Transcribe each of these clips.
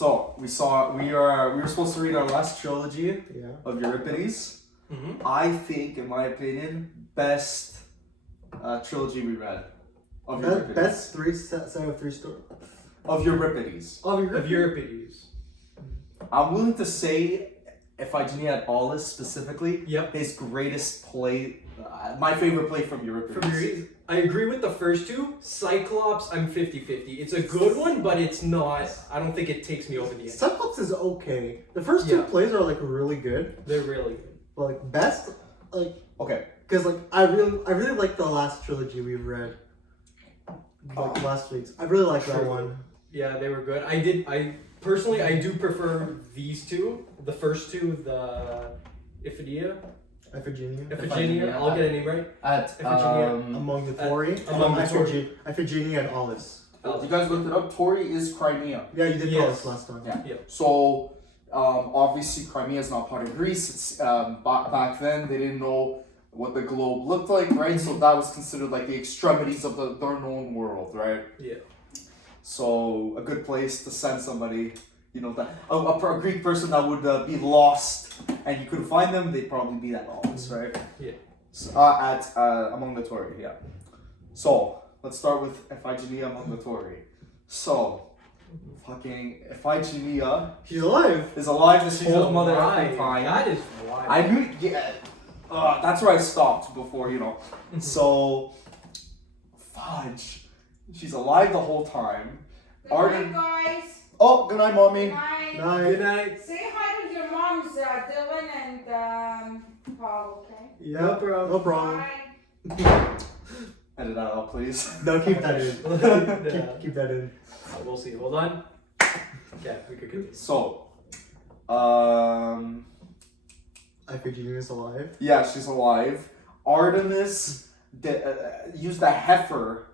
So we were supposed to read our last trilogy of Euripides. Mm-hmm. I think, in my opinion, best trilogy we read of Euripides. Best set of three stories. Of Euripides. Of Euripides. I'm willing to say Iphigenia at Aulis specifically. Yep. His greatest play, my favorite play from Euripides. I agree with the first two. Cyclops, I'm 50-50. It's a good one, but it's not. I don't think it takes me over the edge. Cyclops is okay. The first two plays are like really good. They're really good. But like best, like okay, because like I really like the last trilogy we've read. Like last week's, I really like that one. Yeah, they were good. I personally do prefer these two. The first two, the Iphigenia. I'll get a name right. Among the Tauri. Iphigenia and Aulis. You guys looked it up. Tauri is Crimea. Yeah, you did tell us last time. Yeah. So obviously Crimea is not part of Greece. It's back then they didn't know what the globe looked like, right? So that was considered like the extremities of their known world, right? Yeah. So a good place to send somebody, you know, that a Greek person that would be lost and you couldn't find them, they'd probably be at Aulis, right? Yeah. So, among the Tauri, yeah. So let's start with Iphigenia among the Tauri. So fucking Iphigenia, she's alive. Is alive this whole mother effing time. That is wild. I knew, that's where I stopped before, you know. So, fudge. She's alive the whole time. Good night, guys. Oh, good night, mommy. Good night. Good night. Say hi to your moms, Dylan and Paul, okay? Yeah, No problem. Bye. Edit that out, please. No, keep that in. keep that in. We'll see. Hold on. Yeah, we could continue. So, Iphigenia is alive. yeah, she's alive. Artemis used a heifer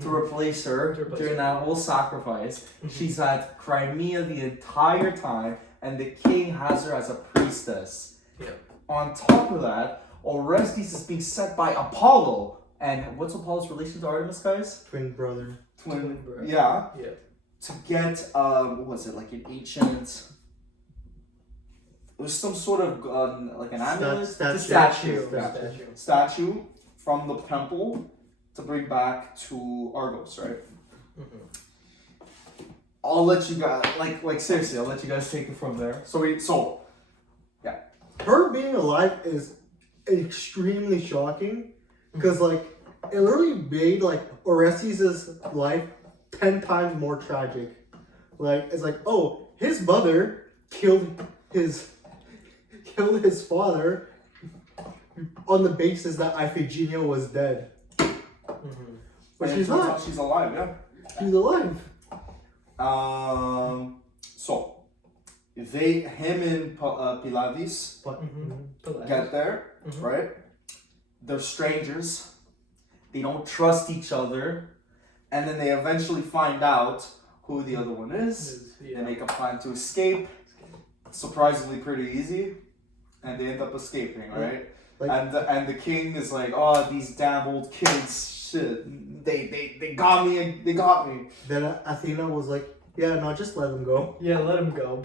to replace her during that whole sacrifice. She's at Crimea the entire time, and the king has her as a priestess. Yeah. On top of that, Orestes is being sent by Apollo. And what's Apollo's relation to Artemis, guys? Twin brother. Twin brother. Yeah. Yeah. To get, what was it, like an ancient... It was some sort of, like an amulet? Statue from the temple to bring back to Argos, right? I'll let you guys, like seriously, I'll let you guys take it from there. So, yeah. Her being alive is extremely shocking because, like, it really made, like, Orestes' life 10 times more tragic. Like, it's like, oh, his mother killed his father on the basis that Iphigenia was dead. But she's not. She's alive, yeah. She's alive. So him and Pylades get there, right? They're strangers. They don't trust each other, and then they eventually find out who the other one is. They make a plan to escape. Surprisingly, pretty easy, and they end up escaping, right? And the king is like, oh, these damn old kids. Shit, they got me. They got me. Then Athena was like, "Yeah, no, just let them go." Yeah, let them go.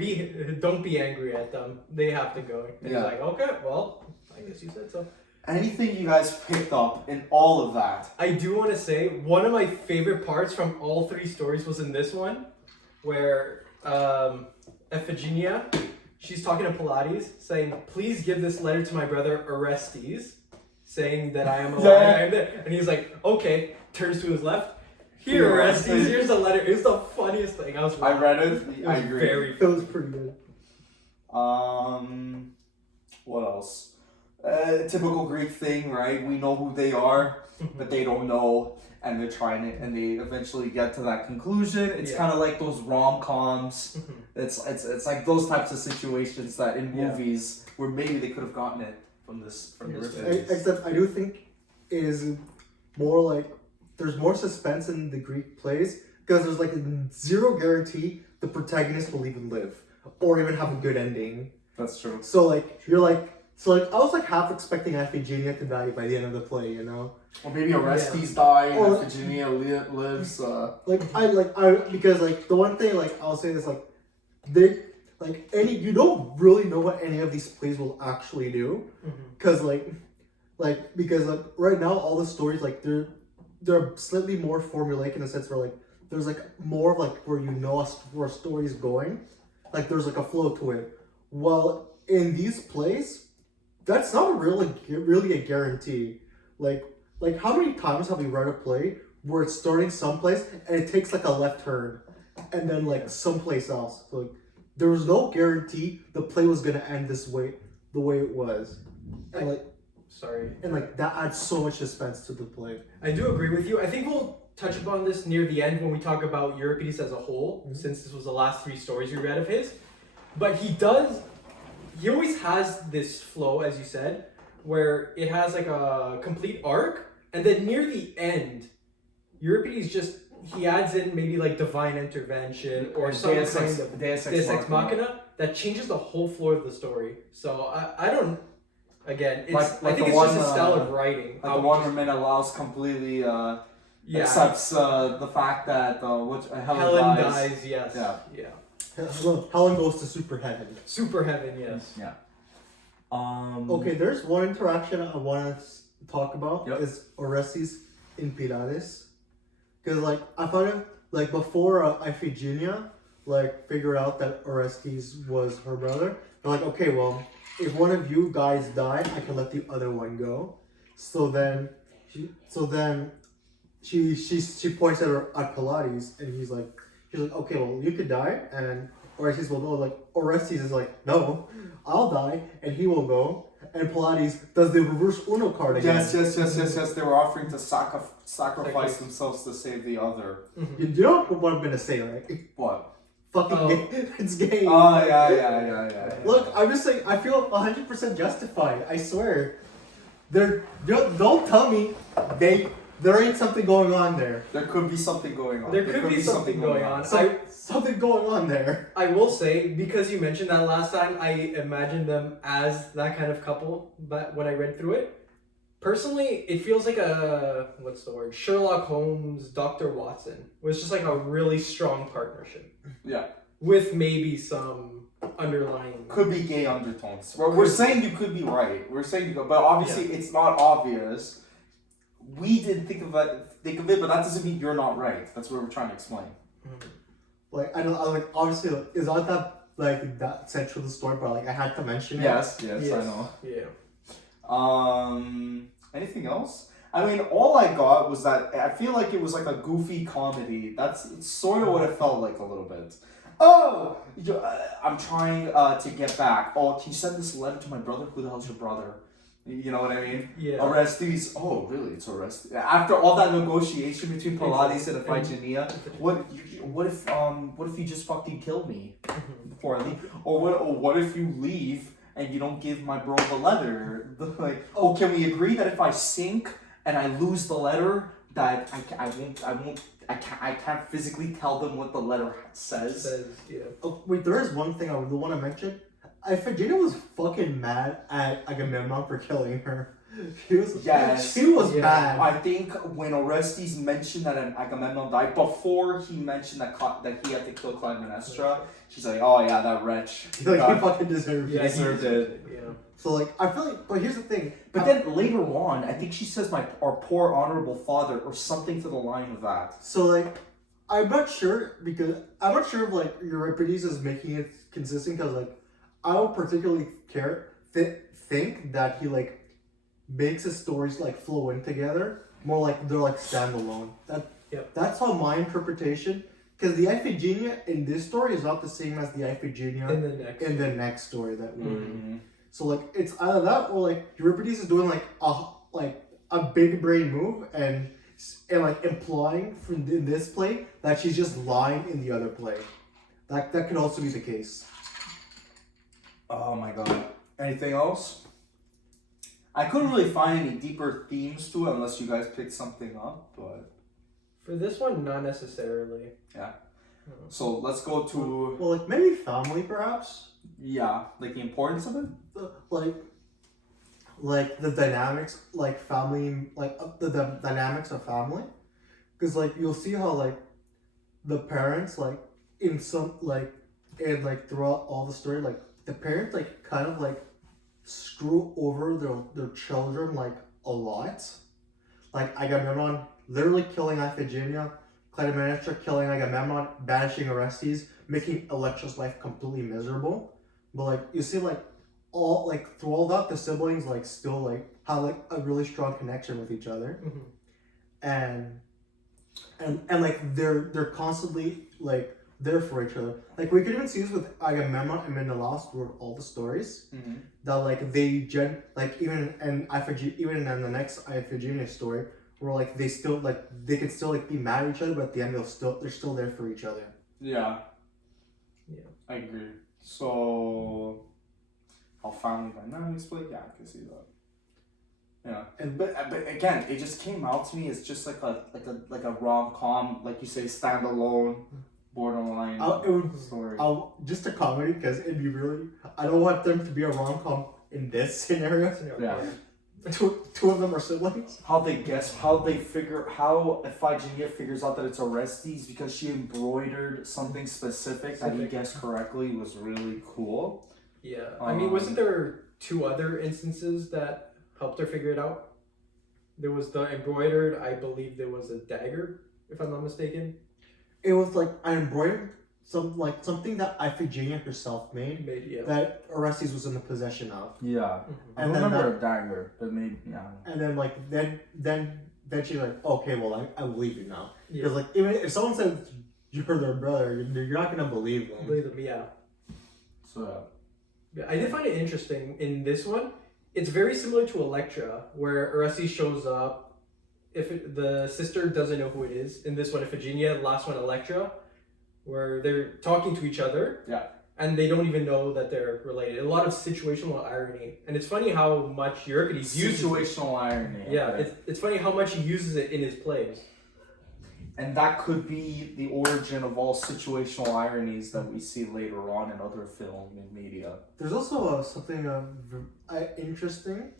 Don't be angry at them. They have to go. And he's like, okay, well, I guess you said so. Anything you guys picked up in all of that? I do want to say one of my favorite parts from all three stories was in this one, where Iphigenia, she's talking to Pylades, saying, "Please give this letter to my brother Orestes." Saying that I am alive, I am there. And he's like, okay, turns to his left. Here, Orestes, here's the letter. It's the funniest thing. I read it. I agree. It was pretty good. What else? Typical Greek thing, right? We know who they are, but they don't know, and they're trying it, and they eventually get to that conclusion. It's kind of like those rom-coms. It's like those types of situations that in movies where maybe they could have gotten it from Euripides. Except I do think it is more like there's more suspense in the Greek plays because there's like a zero guarantee the protagonist will even live or even have a good ending. That's true. So like I was like half expecting Iphigenia to die by the end of the play, you know? Or maybe Orestes die and Iphigenia lives. Because like the one thing like I'll say is like they like any you don't really know what any of these plays will actually do, because because right now all the stories like they're slightly more formulaic in the sense where like there's like more of like where you know where a story's going, like there's like a flow to it. While in these plays, that's not really a guarantee. Like how many times have we read a play where it's starting someplace and it takes like a left turn, and then like someplace else? So, like there was no guarantee the play was gonna end this way, the way it was, and like that adds so much suspense to the play. I do agree with you. I think we'll touch upon this near the end when we talk about Euripides as a whole, since this was the last 3 stories we read of his. But he always has this flow, as you said, where it has like a complete arc, and then near the end, Euripides he adds in maybe like divine intervention or some kind of Deus Ex Machina that changes the whole flow of the story. So I don't. Again, I think it's just a style of writing. Like the one where Menelaus completely accepts the fact that Helen dies. Yes. Yeah. Helen goes to super heaven. Super heaven, yes. Yeah. Okay, there's one interaction I want to talk about is Orestes in Pylades, because like I found it like before Iphigenia like figured out that Orestes was her brother. They're like, okay, well, if one of you guys die, I can let the other one go. So then she points at Pylades, and he's like, okay, well, you could die, and Orestes will go. Like Orestes is like, no, I'll die, and he will go. And Pylades does the reverse Uno card again. Yes. They were offering to sacrifice themselves to save the other. You know what I'm gonna say, right? What? Fucking gay. It's gay. Oh, yeah. Look, I'm just saying, I feel 100% justified. I swear. Don't tell me there ain't something going on there. There could be something going on. There could be something going on. Something going on there. I will say, because you mentioned that last time, I imagined them as that kind of couple, but when I read through it, personally, it feels like Sherlock Holmes, Dr. Watson. It was just like a really strong partnership. Yeah. With maybe some underlying... Could be gay undertones. We're saying you could be right. We're saying you could, but obviously it's not obvious. We didn't think of it, but that doesn't mean you're not right. That's what we're trying to explain. Like, I obviously, it's not that central to the story, but like, I had to mention it. Yes, I know. Yeah. Anything else? I mean, all I got was that I feel like it was like a goofy comedy. That's sort of what it felt like a little bit. Oh, I'm trying to get back. Oh, can you send this letter to my brother? Who the hell's your brother? You know what I mean? Yeah. Orestes. Oh, really? It's Orestes. After all that negotiation between Pylades and Iphigenia, what if you just fucking kill me before I leave? Or what if you leave and you don't give my bro the letter? Like, oh, can we agree that if I sink and I lose the letter, that I can't physically tell them what the letter says? Oh, wait, there is one thing I really want to mention. Iphigenia was fucking mad at Agamemnon for killing her. She was mad. I think when Orestes mentioned that Agamemnon died, before he mentioned that he had to kill Clytemnestra, she's like, oh yeah, that wretch. He fucking deserved it. He deserved it. Yeah. So like, I feel like, but here's the thing. But then later on, I think she says our poor honorable father, or something to the line of that. So like, I'm not sure if like Euripides is making it consistent, because like, I don't particularly think that he like makes his stories like flow in together. More like they're like standalone. That's how my interpretation. Because the Iphigenia in this story is not the same as the Iphigenia in the next story that we're reading. So like it's either that or like Euripides is doing like a big brain move and like implying in this play that she's just lying in the other play. That could also be the case. Oh my god. Anything else? I couldn't really find any deeper themes to it unless you guys picked something up, but... For this one, not necessarily. Yeah. So let's go to... Well, like maybe family, perhaps? Yeah, like the importance of it? Like the dynamics, like family, like the dynamics of family. Because like you'll see how like the parents like in some like and like throughout all the story, like the parents like kind of like screw over their children like a lot. Like Agamemnon literally killing Iphigenia, Clytemnestra killing Agamemnon, banishing Orestes, making Electra's life completely miserable. But like you see, like all like through all that, the siblings like still like have like a really strong connection with each other, and like they're constantly like there for each other. Like we could even see this with Agamemnon and Menelaus through all the stories. That like they like even in the next Iphigenia story, where like they still like they can still like be mad at each other, but at the end they're still there for each other. Yeah. I agree. So, how family dynamics play? Yeah, I can see that. Yeah, and but again, it just came out to me as just like a rom-com, like you say, standalone, borderline story. Just a comedy, because it'd be really. I don't want them to be a rom-com in this scenario. Yeah. Two of them are siblings. How Iphigenia figures out that it's Orestes because she embroidered something specific that he guessed correctly was really cool. Yeah, I mean, wasn't there 2 other instances that helped her figure it out? There was the embroidered, I believe there was a dagger, if I'm not mistaken. It was like I embroidered something that Iphigenia herself made that Orestes was in the possession of. Yeah, I remember a dagger, but maybe And then like then she's like, okay, well I believe you now. Because like even if someone says you're their brother, you're not gonna believe them. So I did find it interesting in this one. It's very similar to Electra, where Orestes shows up. The sister doesn't know who it is. In this one, Iphigenia. The last one, Electra, where they're talking to each other. Yeah. And they don't even know that they're related. A lot of situational irony. And it's funny how much Euripides uses situational irony. Yeah, it's funny how much he uses it in his plays. And that could be the origin of all situational ironies that we see later on in other film and media. There's also something interesting.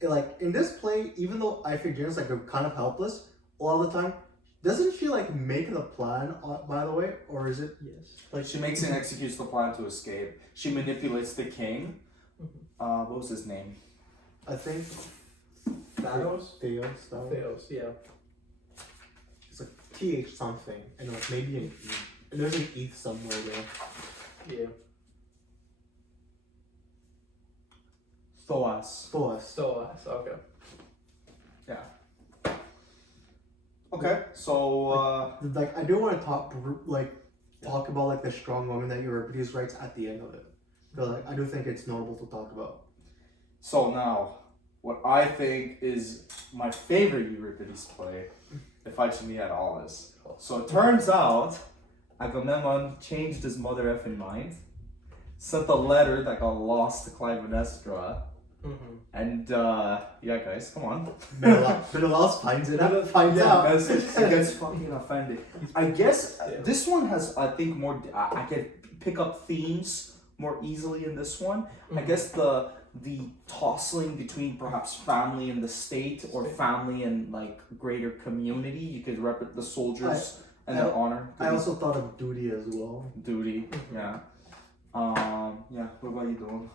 Like in this play, even though Iphigenia is like kind of helpless a lot of the time, doesn't she like make the plan? By the way, or is it? Yes. Like she makes and executes the plan to escape. She manipulates the king. What was his name? I think. Theos, yeah. It's like TH something, and like maybe an E. And there's an E somewhere there. Yeah. Thoas. Okay. Yeah. Okay, so like I do want to talk about like the strong woman that Euripides writes at the end of it. But like I do think it's notable to talk about. So now, what I think is my favorite Euripides play, Iphigenia at Aulis. So it turns out Agamemnon changed his mother effing mind, sent a letter that got lost to Clytemnestra. And yeah, guys, come on. Menelaus finds out. He gets fucking offended. I guess this one has, I think, more. I can pick up themes more easily in this one. I guess the tossing between perhaps family and the state, or family and like greater community. You could represent the soldiers and their honor. I also thought of duty as well. Duty, yeah. Yeah. What about you, Dylan?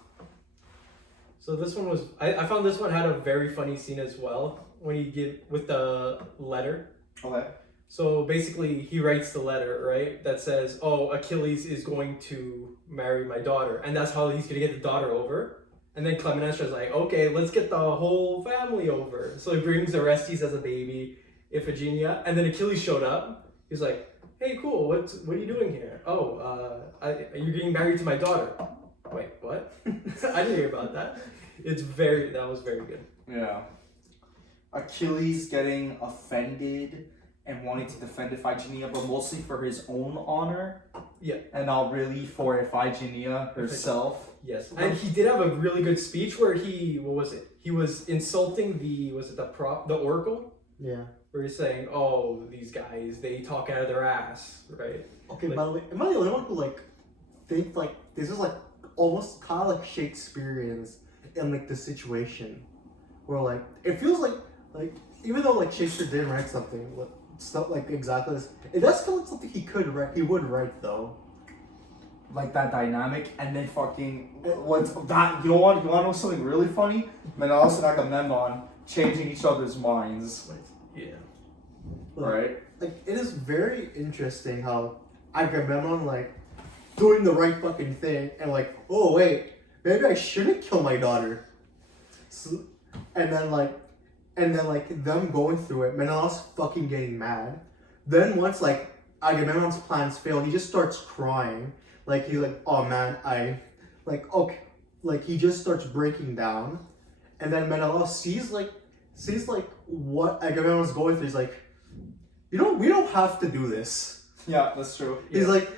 So this one was, I found this one had a very funny scene as well, when you get with the letter. Okay. So basically he writes the letter, right, that says, oh, Achilles is going to marry my daughter, and that's how he's going to get the daughter over. And then Clytemnestra's like, okay, let's get the whole family over. So he brings Orestes as a baby, Iphigenia, and then Achilles showed up. He's like, hey, cool, what are you doing here? Oh, you're getting married to my daughter. Wait, what? I didn't hear about that. That was very good. Yeah. Achilles getting offended and wanting to defend Iphigenia, but mostly for his own honor. Yeah. And not really for Iphigenia herself. Yes. And he did have a really good speech where he was insulting the oracle? Yeah. Where he's saying, oh, these guys, they talk out of their ass, right? Okay, by the way, am I the only one who like think like this is like almost kind of like Shakespearean in like the situation where like it feels like even though like Shakespeare didn't write something stuff like exactly this, it does feel like something he would write though. like that dynamic, and then fucking what's that? You know what? You want to know something really funny? Menelaus and Agamemnon changing each other's minds. Yeah. Right. Like it is very interesting how Agamemnon like doing the right fucking thing and like, oh wait, maybe I shouldn't kill my daughter. So, and then them going through it, Menelaus fucking getting mad. Then once like Agamemnon's plans fail, he just starts crying. Like he's like, oh man, okay, like he just starts breaking down. And then Menelaus sees what Agamemnon's going through. He's like, we don't have to do this. Yeah, that's true. He's like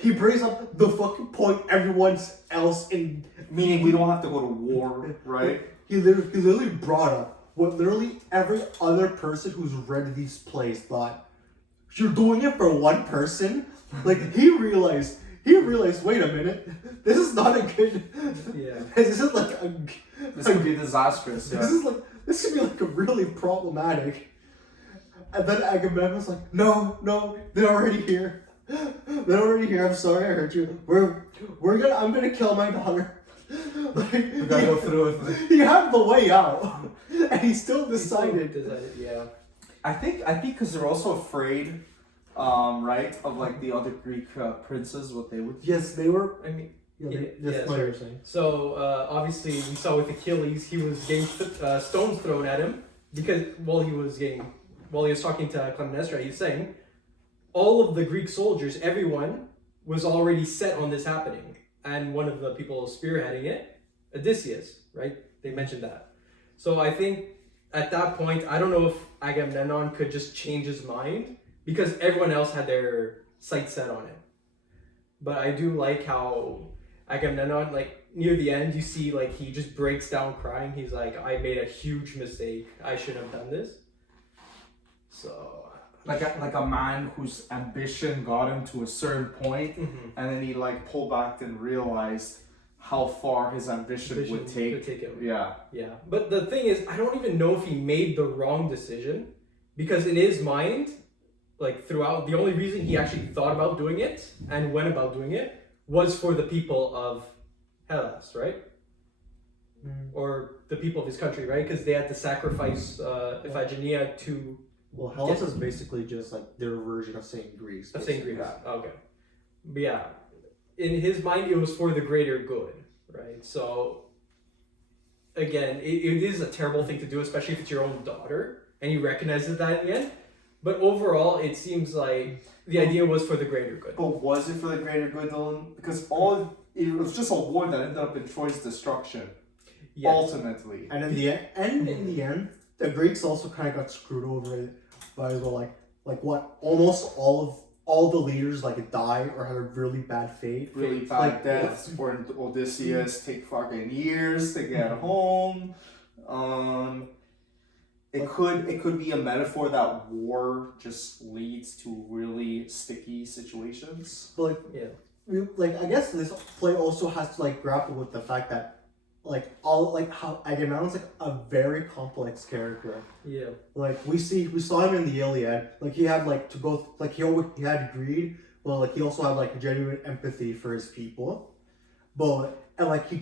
he brings up the fucking point everyone else in, meaning we don't have to go to war, right? He literally brought up what literally every other person who's read these plays thought. You're doing it for one person? Like he realized, wait a minute, this is not a good. Yeah. This is like this could be disastrous. Yeah. This could be like a really problematic. And then Agamemnon's like, no, they're already here. I'm sorry I hurt you. I'm gonna kill my daughter. Like, We gotta go through with it. he had the way out, and he still decided. Yeah. I think because they're also afraid, right, of like the other Greek princes, what they would. Yes, they were. I mean, That's what you're saying. So obviously we saw with Achilles, he was getting stones thrown at him because while he was talking to Clytemnestra, he was saying all of the Greek soldiers, everyone was already set on this happening, and one of the people spearheading it, Odysseus, right? They mentioned that. So I think at that point, I don't know if Agamemnon could just change his mind because everyone else had their sights set on it. But I do like how Agamemnon, like near the end, you see like he just breaks down crying. He's like, I made a huge mistake. I shouldn't have done this. So Like a man whose ambition got him to a certain point, and then he like pulled back and realized how far his ambition would take him. Yeah. Yeah. But the thing is, I don't even know if he made the wrong decision, because in his mind, like throughout, the only reason he actually thought about doing it and went about doing it was for the people of Hellas, right? Or the people of his country, right? Because they had to sacrifice Iphigenia to. Well, Hellas is basically just like their version of St. Greece. Of St. Greece. Okay. But yeah, in his mind, it was for the greater good, right? So, again, it is a terrible thing to do, especially if it's your own daughter, and he recognizes that in the end. But overall, it seems like the idea was for the greater good. But was it for the greater good, Dylan? Because it was just a war that ended up in Troy's destruction. Yes. Ultimately. And in the end, the Greeks also kind of got screwed over it. But almost all the leaders like die or have a really bad fate. Really bad deaths. For Odysseus take fucking years to get home. It could be a metaphor that war just leads to really sticky situations. But I guess this play also has to like grapple with the fact that how Agamemnon's like a very complex character. Yeah. Like we saw him in the Iliad. Like he had like to go like he had greed, but like he also had like genuine empathy for his people. But he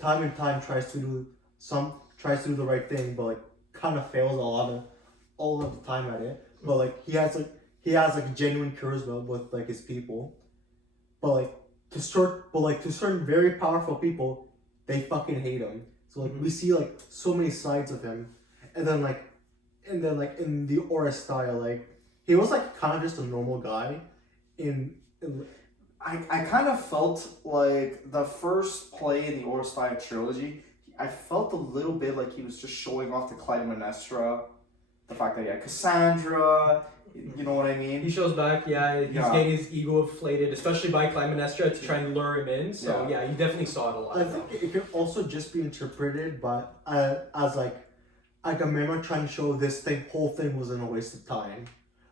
time and time tries to do the right thing, but like kind of fails all of the time at it. But like he has genuine charisma with like his people. But to certain very powerful people, they fucking hate him. So like we see like so many sides of him, and then in the Aulis style, like he was like kind of just a normal guy. I kind of felt like the first play in the Aulis trilogy, I felt a little bit like he was just showing off to Clytemnestra the fact that he had Cassandra. You know what I mean? He shows back, he's getting his ego inflated, especially by Clytemnestra to try and lure him in. So you definitely saw it a lot. I think it could also just be interpreted as like Agamemnon trying to show this whole thing wasn't a waste of time.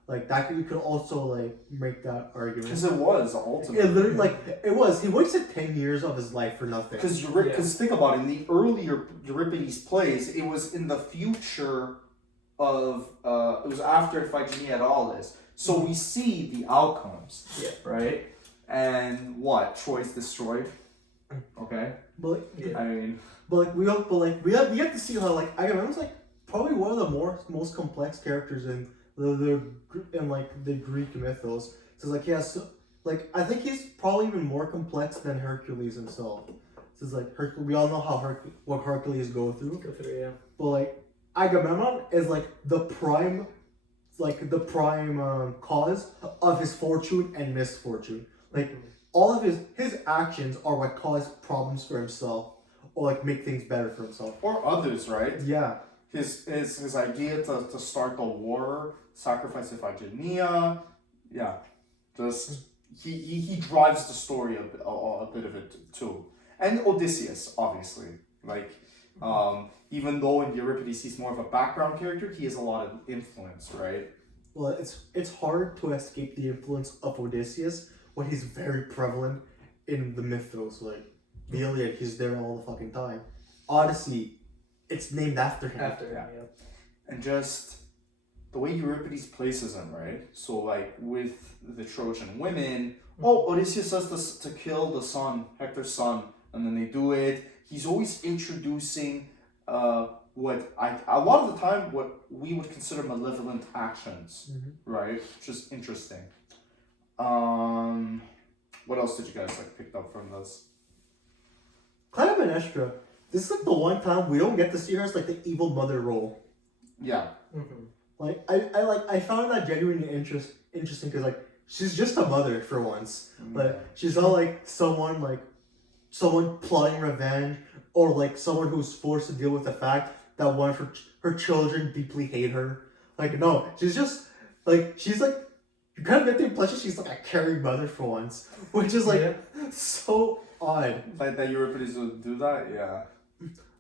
Like that, you could also like make that argument. Because it was ultimately. It literally it was. He wasted 10 years of his life for nothing. Because think about it, in the earlier Euripides plays, it was in the future of it was after Iphigenia had Aulis, so we see the outcomes, right? And what? Troy's destroyed. Okay. But Yeah. I mean, we have to see how like Agamemnon's like probably one of the most complex characters in the Greek mythos. So like he has like I think he's probably even more complex than Hercules himself. So it's like we all know how what Hercules go through. Yeah. But like Agamemnon is like the prime cause of his fortune and misfortune. Like all of his actions are what cause problems for himself or like make things better for himself. or others, right? Yeah. His idea to start the war, sacrifice Iphigenia, yeah, just he drives the story a bit of it too, and Odysseus obviously, like even though in Euripides he's more of a background character, he has a lot of influence, right? Well, it's hard to escape the influence of Odysseus when he's very prevalent in the mythos. Like the Iliad, he's there all the fucking time. Odyssey, it's named after him. And just the way Euripides places him, right? So like with the Trojan women, Odysseus says to kill the son, Hector's son, and then they do it. He's always introducing what a lot of the time what we would consider malevolent actions, right? Just interesting. What else did you guys like picked up from this? Clytemnestra. This is like the one time we don't get to see her as like the evil mother role. Yeah. Like I found that genuinely interesting because like she's just a mother for once. Like she's not like someone plotting revenge or like someone who's forced to deal with the fact that one of her children deeply hate her. Like no, she's just like you kind of get the impression she's like a caring mother for once, which is like so odd. Like that Euripides would do that, yeah.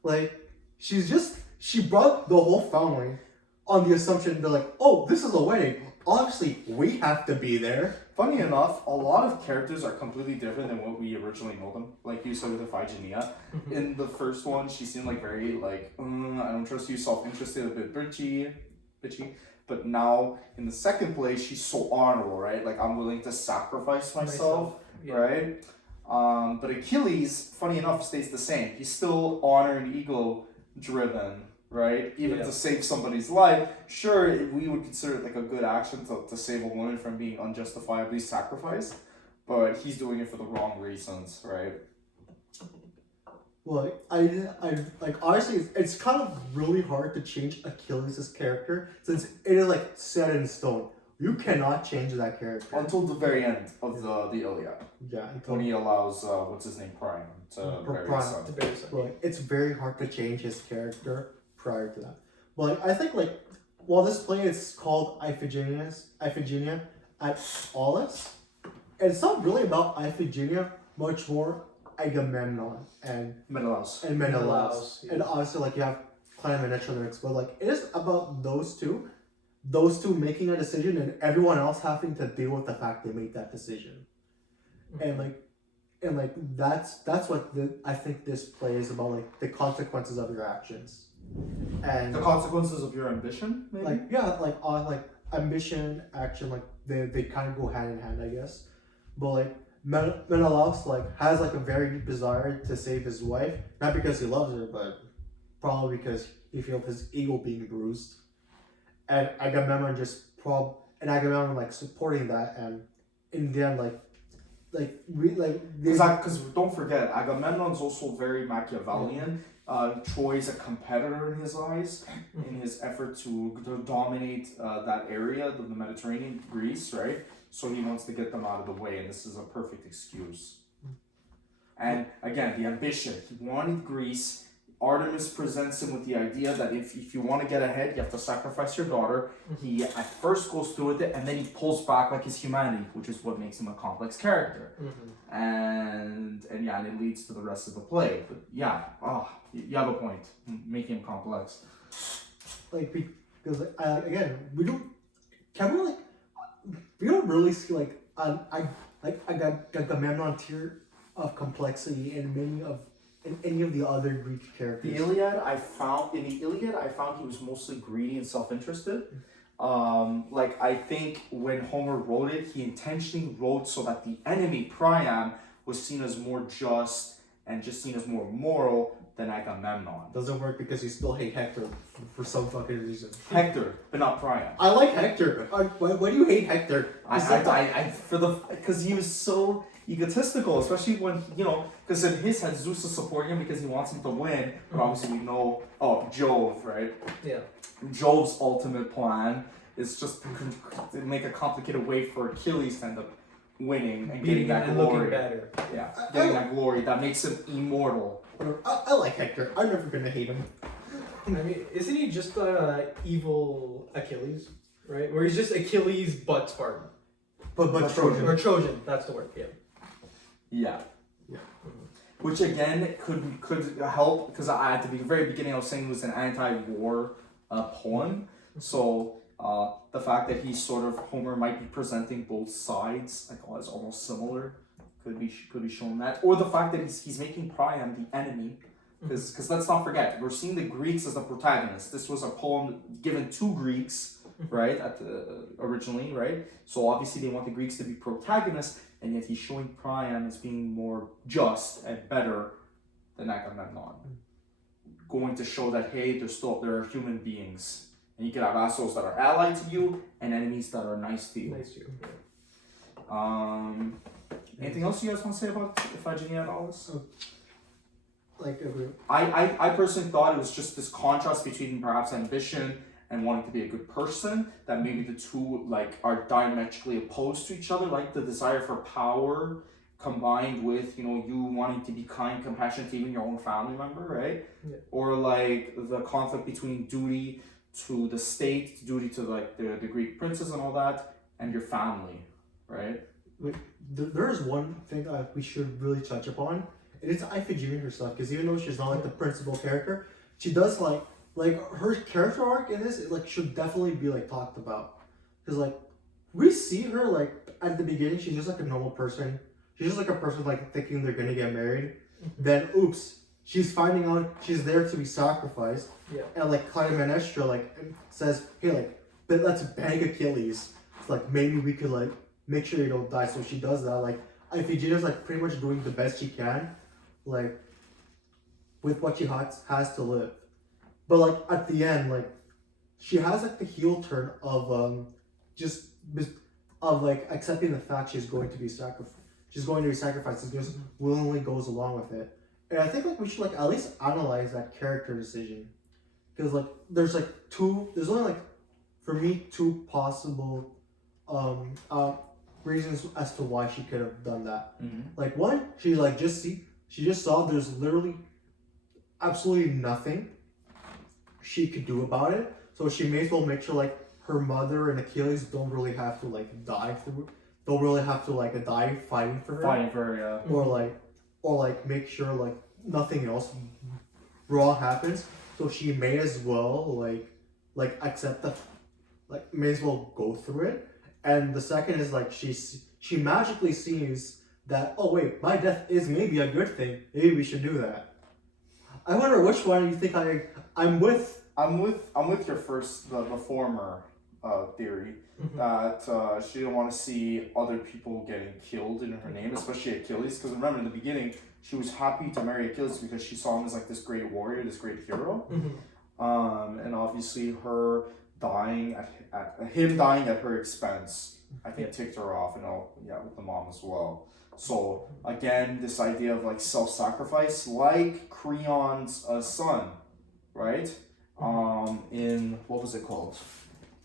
Like she brought the whole family on the assumption they're like, oh, this is a wedding. Obviously, we have to be there. Funny enough, a lot of characters are completely different than what we originally know them. Like you said with Iphigenia. In the first one, she seemed like very like, I don't trust you, self-interested, a bit bitchy. But now, in the second place, she's so honorable, right? Like, I'm willing to sacrifice myself. Right? But Achilles, funny enough, stays the same. He's still honor and ego driven, right? Even to save somebody's life. Sure, we would consider it like a good action to save a woman from being unjustifiably sacrificed, but he's doing it for the wrong reasons, right? Well, I like honestly, it's kind of really hard to change Achilles' character since it is like set in stone. You cannot change that character Until the very end of the Iliad. Yeah, When he allows what's his name, Priam, to bury his son. Well, it's very hard to change his character prior to that. But like, I think like while this play is called Iphigenia at Aulis, it's not really about Iphigenia, much more Agamemnon and Menelaus. And obviously like you have Clytemnestra in the mix, but like it is about those two making a decision and everyone else having to deal with the fact they made that decision. And that's what I think this play is about, like the consequences of your actions. And the consequences of your ambition, maybe? Like ambition, action, like they kind of go hand in hand, I guess. But like Menelaus has like a very deep desire to save his wife, not because he loves her, but probably because he feels his ego being bruised. And Agamemnon Agamemnon like supporting that, and in the end because don't forget, Agamemnon's also very Machiavellian. Troy's a competitor in his eyes, in his effort to dominate that area, the Mediterranean, Greece, right? So he wants to get them out of the way, and this is a perfect excuse. And again, the ambition. He wanted Greece. Artemis presents him with the idea that if you want to get ahead, you have to sacrifice your daughter. He at first goes through with it, and then he pulls back like his humanity, which is what makes him a complex character. And it leads to the rest of the play. But you have a point, making him complex. Like because again, we don't really see like Agamemnon tier of complexity in any of the other Greek characters. In the Iliad, I found he was mostly greedy and self-interested. Like I think when Homer wrote it, he intentionally wrote so that the enemy Priam was seen as more just and just seen as more moral than Agamemnon. Doesn't work because you still hate Hector for some fucking reason. Hector, but not Priam. I like Hector. Why do you hate Hector? Because he was so egotistical, especially when, because in his head, Zeus is supporting him because he wants him to win, but obviously we know, Jove, right? Yeah. Jove's ultimate plan is just to make a complicated way for Achilles to end up winning and getting that glory. Looking better. Yeah, getting that glory that makes him immortal. I like Hector. I'm never gonna hate him. I mean, isn't he just evil Achilles, right? Where he's just Achilles but Spartan. But Trojan. Or Trojan, that's the word, yeah. Yeah. Yeah. Which again could help because at the very beginning I was saying it was an anti-war poem. So the fact that Homer might be presenting both sides like as almost similar could be shown that, or the fact that he's making Priam the enemy, because let's not forget we're seeing the Greeks as the protagonists. This was a poem given to Greeks, right? Originally, right? So obviously they want the Greeks to be protagonists, and yet he's showing Priam as being more just and better than Agamemnon, going to show that hey, there are human beings. And you can have assholes that are allied to you and enemies that are nice to you. Nice to you. Yeah. Anything else you guys want to say about Iphigenia and Aulis? Like I personally thought it was just this contrast between perhaps ambition and wanting to be a good person, that maybe the two are diametrically opposed to each other, like the desire for power combined with you wanting to be kind, compassionate to even your own family member, right? Yeah. Or the conflict between duty to the state, duty to the Greek princes and all that, and your family, right? There is one thing we should really touch upon, and it's Iphigenia herself, because even though she's not the principal character, she does like her character arc in this should definitely be talked about, because we see her at the beginning she's just a normal person. She's just a person thinking they're gonna get married. Then oops, she's finding out she's there to be sacrificed. Yeah. And Clytemnestra says, hey, but let's bang Achilles. It's maybe we could make sure you don't die. So she does that. Iphigenia's pretty much doing the best she can, with what she has to live. But at the end, she has the heel turn of accepting the fact she's going to be sacrificed. She's going to be sacrificed and just willingly goes along with it. And I think we should at least analyze that character decision. Because there's only for me two possible reasons as to why she could have done that. Mm-hmm. One, she just saw there's literally absolutely nothing she could do about it. So she may as well make sure her mother and Achilles don't really have to die through. Don't really have to die fighting for her. Fighting for her, yeah. Or make sure nothing else wrong happens. So she may as well accept may as well go through it. And the second is she magically sees that, oh wait, my death is maybe a good thing. Maybe we should do that. I wonder which one you think I'm with. I'm with your first the former theory, that she didn't want to see other people getting killed in her name, especially Achilles. Because remember in the beginning, she was happy to marry Achilles because she saw him as this great warrior, this great hero. And obviously her dying him dying at her expense, I think ticked her off, and with the mom as well. So again, this idea of self-sacrifice, like Creon's son, right? In what was it called?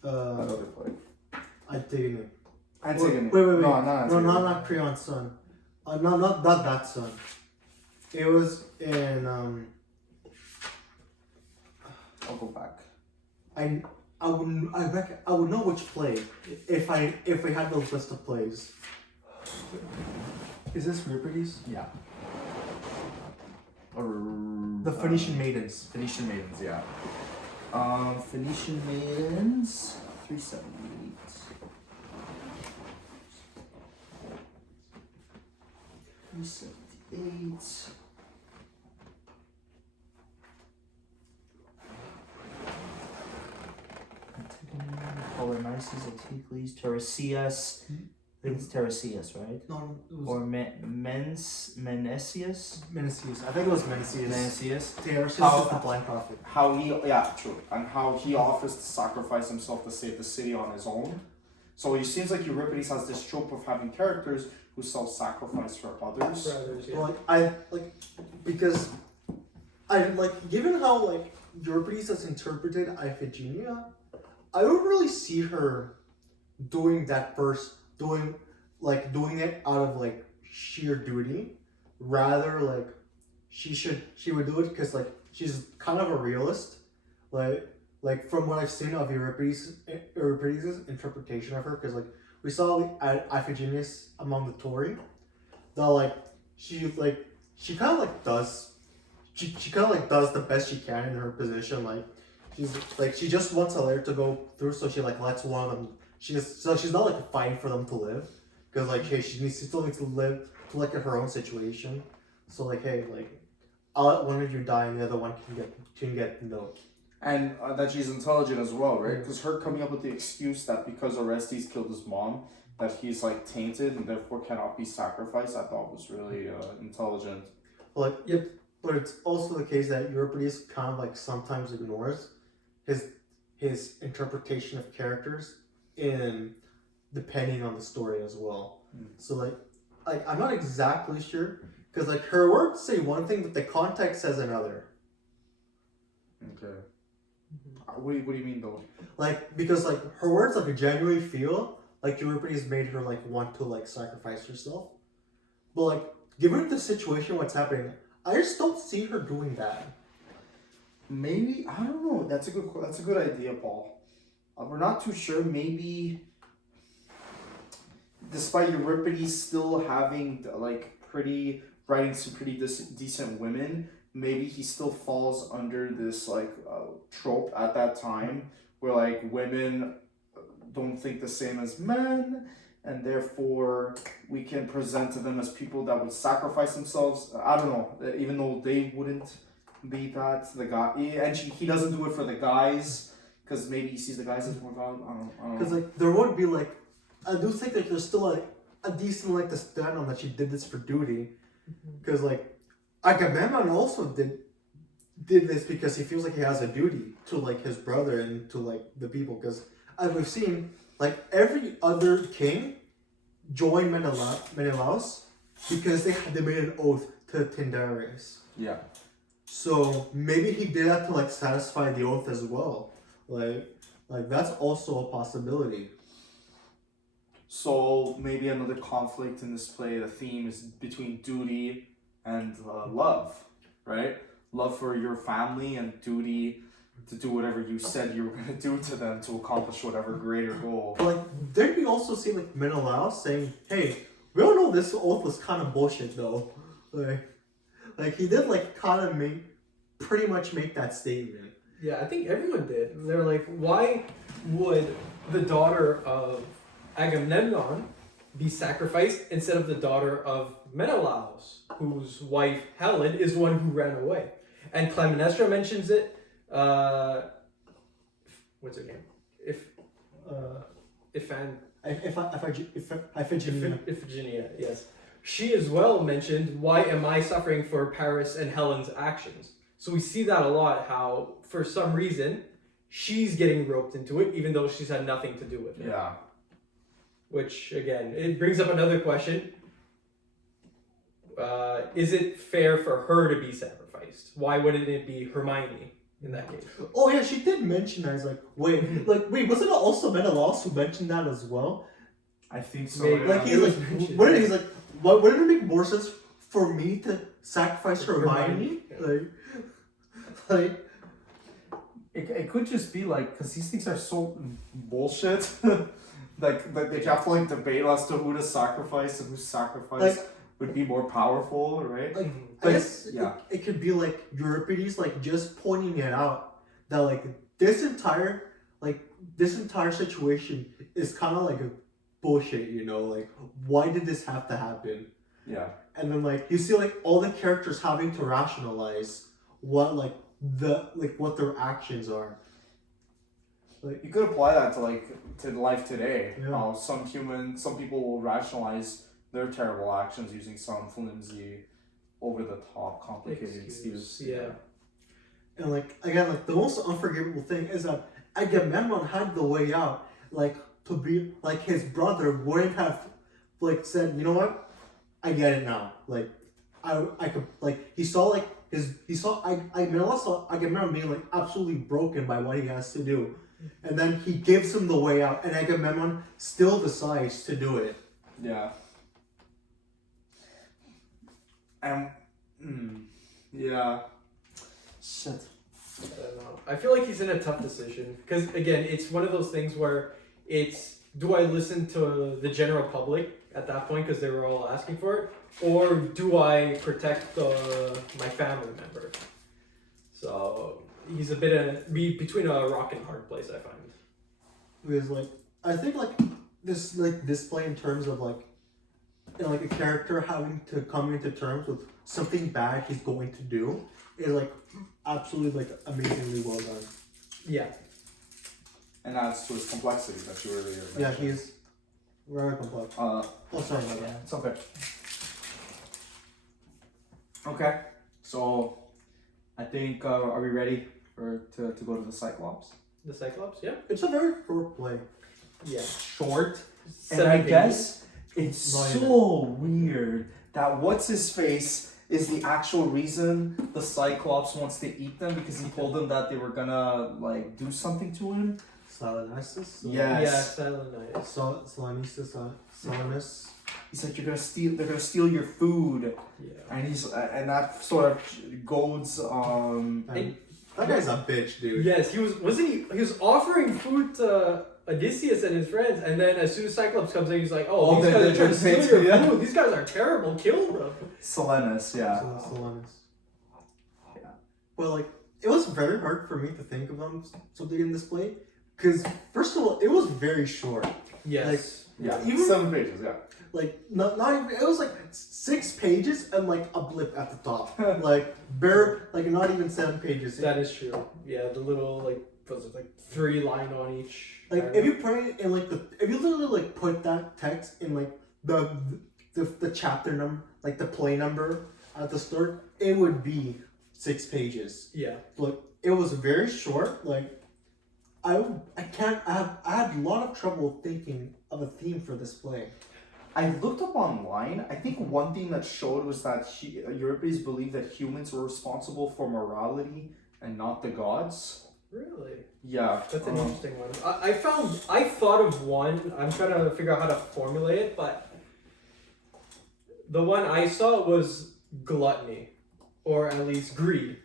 Another play. Antigone. Antigone. Wait. No, not Antigone. No, not Creon's son. Not that son. It was in I'll go back. I would know which play if we had the list of plays. Is this Euripides? Yeah. The Phoenician Maidens. Phoenician Maidens, yeah. Phoenician Maidens, 378. Ulysses, Antiques, Tiresias. I think it's Tiresias, right? No, it was Or Menesius? Menesius. I think it was Menesius. Menesius. Tiresias How- is the blind prophet. How he, yeah, true. And how he offers to sacrifice himself to save the city on his own. So it seems like Euripides has this trope of having characters who self-sacrifice for others. For others, yeah. Well, because I like given how like Euripides has interpreted Iphigenia, I don't really see her doing that doing it out of like sheer duty. Rather, like she would do it because like she's kind of a realist. Like from what I've seen of Euripides' interpretation of her, because like we saw Iphigenia among the Tauri, that she kind of like does the best she can in her position. She just wants a layer to go through, so she like lets one of them. She's not like fighting for them to live, because like hey, she still needs to live to look at her own situation. So like hey, like I'll let one of you die and the other one can get milk. And that she's intelligent as well, right? Because her coming up with the excuse that because Orestes killed his mom, that he's like tainted and therefore cannot be sacrificed, I thought was really intelligent. But it's also the case that Euripides kind of like sometimes ignores his interpretation of characters in depending on the story as well. So like I'm not exactly sure, because like her words say one thing but the context says another. Okay. What do you mean though? Like because like her words like genuinely feel like Euripides made her like want to like sacrifice herself, but like given the situation, what's happening, I just don't see her doing that. Maybe, I don't know. That's a good idea, Paul. We're not too sure. Maybe, despite Euripides still having writing some pretty decent women, maybe he still falls under this trope at that time where like women don't think the same as men, and therefore we can present to them as people that would sacrifice themselves. I don't know, even though they wouldn't be that, the guy, and he doesn't do it for the guys because maybe he sees the guys as more valuable. I don't know. Because like there would be like, I do think that there's still like a decent like to stand on that she did this for duty, because like Agamemnon also did this because he feels like he has a duty to like his brother and to like the people, because as we've seen, like every other king joined Menelaus because they made an oath to Tyndareus. Yeah. So maybe he did that to like satisfy the oath as well. Like that's also a possibility. So maybe another conflict in this play, the theme is between duty and love, right? Love for your family and duty to do whatever you said you were going to do to them to accomplish whatever greater goal. But like, did we also see like Menelaus saying, "Hey, we all know this oath was kind of bullshit, though." Like he did like kind of pretty much make that statement. Yeah, I think everyone did. They're like, why would the daughter of Agamemnon be sacrificed instead of the daughter of Menelaus, whose wife Helen is the one who ran away? And Clytemnestra mentions it. What's her name? Iphigenia, yes. She as well mentioned, why am I suffering for Paris and Helen's actions? So we see that a lot, how for some reason she's getting roped into it, even though she's had nothing to do with it. Yeah. Which, again, it brings up another question. Is it fair for her to be sacrificed? Why wouldn't it be Hermione in that case? Oh yeah, she did mention that. I was like, wait, wasn't it also Menelaus who mentioned that as well? I think so. Maybe. Like he's like, wouldn't it make more sense for me to sacrifice Hermione? It could just be like, because these things are so bullshit. like they have to like debate as to who to sacrifice and whose sacrifice would be more powerful, right? Like I guess it could be like Euripides like just pointing it out that like this entire situation is kind of like a bullshit, you know, like why did this have to happen? Yeah. And then like you see like all the characters having to rationalize what what their actions are. You could apply that to life today. Yeah. Some people will rationalize their terrible actions using some flimsy, over the top, complicated excuse. Yeah. And again, the most unforgivable thing is that Agamemnon had the way out, to be his brother wouldn't have said, you know what, I get it now. I could he saw Agamemnon being absolutely broken by what he has to do. And then he gives him the way out, and Agamemnon still decides to do it. Yeah. Yeah. Shit. I don't know. I feel like he's in a tough decision because again, it's one of those things where it's do I listen to the general public at that point because they were all asking for it, or do I protect my family member? So he's a bit between a rock and a hard place, I find. Because I think this display in terms of a character having to come into terms with something bad he's going to do is absolutely amazingly well done. Yeah. And adds to his complexity that you earlier mentioned. Yeah, he's very complex. Sorry about that. It's okay. Okay, so I think are we ready to go to the Cyclops? The Cyclops, yeah. It's a very short play. Yeah. Short, and 7 I pages. guess it's so weird that what's his face is the actual reason the Cyclops wants to eat them because he told them that they were gonna do something to him. Salonisus? Yes. Yeah, Salonius. Salamis. He's like, they're gonna steal your food. Yeah. And that sort of goads That guy's a bitch, dude. Yes, he was offering food to Odysseus and his friends, and then as soon as Cyclops comes in, he's like, "Oh, these guys are trying to steal your food. These guys are terrible. Kill them." Salamis, yeah. Salamis. Yeah. Well, it was very hard for me to think of something in this play, because first of all, it was very short. Yes. Even 7 pages, yeah. Not even, it was 6 pages and a blip at the top. Not even 7 pages. That is true. Yeah, the little was it 3 line on each. If you put it in if you literally put that text in the chapter number, the play number at the start, it would be 6 pages. Yeah. It was very short. I had a lot of trouble thinking of a theme for this play. I looked up online. I think one thing that showed was that Euripides believed that humans were responsible for morality and not the gods. Really? Yeah. That's an interesting one. I thought of one. I'm trying to figure out how to formulate it, but the one I saw was gluttony, or at least greed.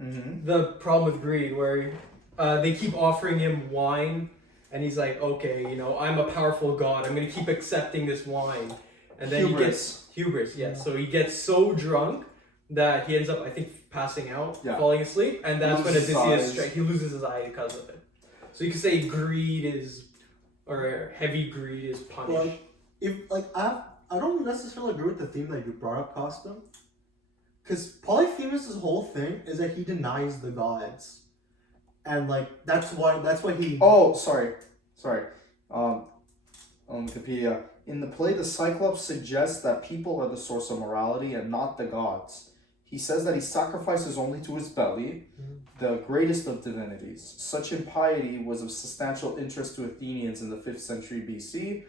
Mm-hmm. The problem with greed, where they keep offering him wine, and he's like, okay, I'm a powerful god. I'm gonna keep accepting this wine, and then he gets hubris. Yeah. So he gets so drunk that he ends up, I think, passing out, falling asleep, and that's when Odysseus he loses his eye because of it. So you could say heavy greed is punished. I don't necessarily agree with the theme that you brought up, Costa, because Polyphemus' whole thing is that he denies the gods, and that's why he. Oh, sorry. On Wikipedia, in the play, the Cyclops suggests that people are the source of morality and not the gods. He says that he sacrifices only to his belly, the greatest of divinities. Such impiety was of substantial interest to Athenians in the 5th century BC.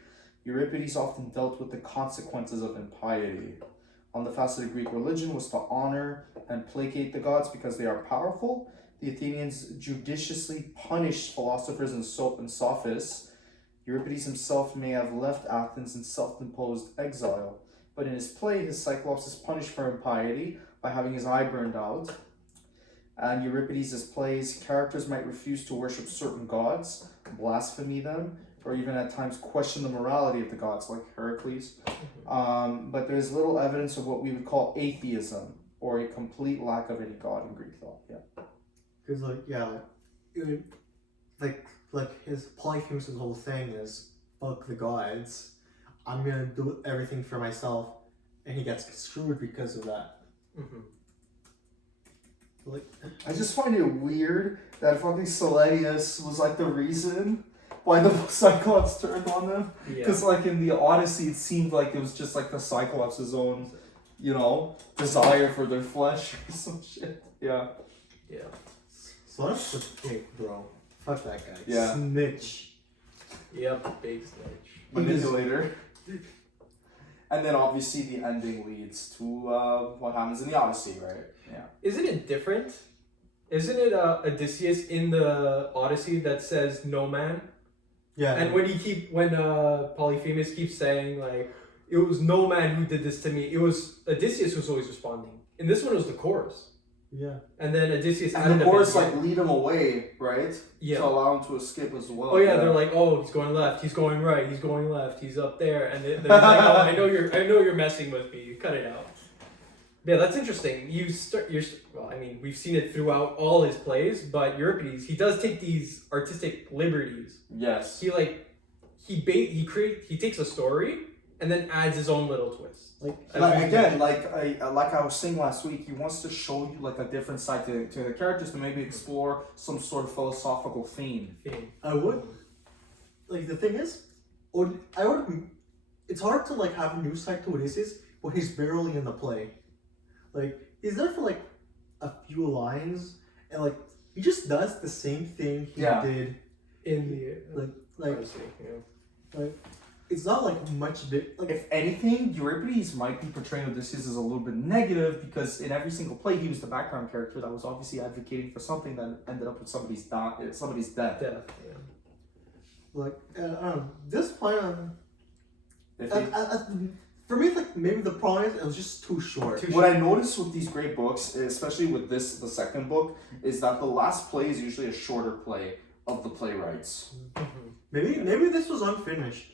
Euripides often dealt with the consequences of impiety. On the facet of Greek religion was to honor and placate the gods because they are powerful. The Athenians judiciously punished philosophers and sophists. Euripides himself may have left Athens in self-imposed exile, but in his play, his Cyclops is punished for impiety by having his eye burned out. And Euripides' plays, characters might refuse to worship certain gods, blaspheme them, or even at times question the morality of the gods, like Heracles. But there's little evidence of what we would call atheism, or a complete lack of any god in Greek thought. Yeah. Because his Polyphemus' whole thing is fuck the gods. I'm gonna do everything for myself, and he gets screwed because of that. Mm-hmm. Like, I just find it weird that fucking Selenius was like the reason why the Cyclops turned on them. Because like in the Odyssey, it seemed like it was just like the Cyclops' own, desire for their flesh or some shit. Yeah. Yeah. so that's the dick, bro. Fuck that guy. Yeah. Snitch. Yep, big snitch. Manipulator. And then obviously the ending leads to what happens in the Odyssey, right? Yeah. Isn't it different? Isn't it Odysseus in the Odyssey that says no man? Yeah. And when Polyphemus keeps saying like it was no man who did this to me, it was Odysseus who's always responding. In this one it was the chorus. Yeah. And then Odysseus And the chorus like lead him away, right? Yeah. To allow him to escape as well. Oh yeah, they're like, oh, he's going left, he's going right, he's going left, he's up there, and they're like, oh, I know you're messing with me. Cut it out. Yeah, that's interesting. We've seen it throughout all his plays, but Euripides, he does take these artistic liberties. Yes. He takes a story and then adds his own little twist. Like I was saying last week, he wants to show you like a different side to the characters to maybe explore some sort of philosophical theme. I would. Like, the thing is, it's hard to like have a new side to Odysseus when he's barely in the play. Like, he's there for like a few lines, and like he just does the same thing he did in the like it's not like much bit. Like, if anything, Euripides might be portraying Odysseus as a little bit negative because in every single play he was the background character that was obviously advocating for something that ended up with somebody's death. Like, I don't know, this play for me, like, maybe the problem is it was just too short. What I noticed with these great books, especially with the second book, is that the last play is usually a shorter play of the playwrights. Mm-hmm. Maybe this was unfinished.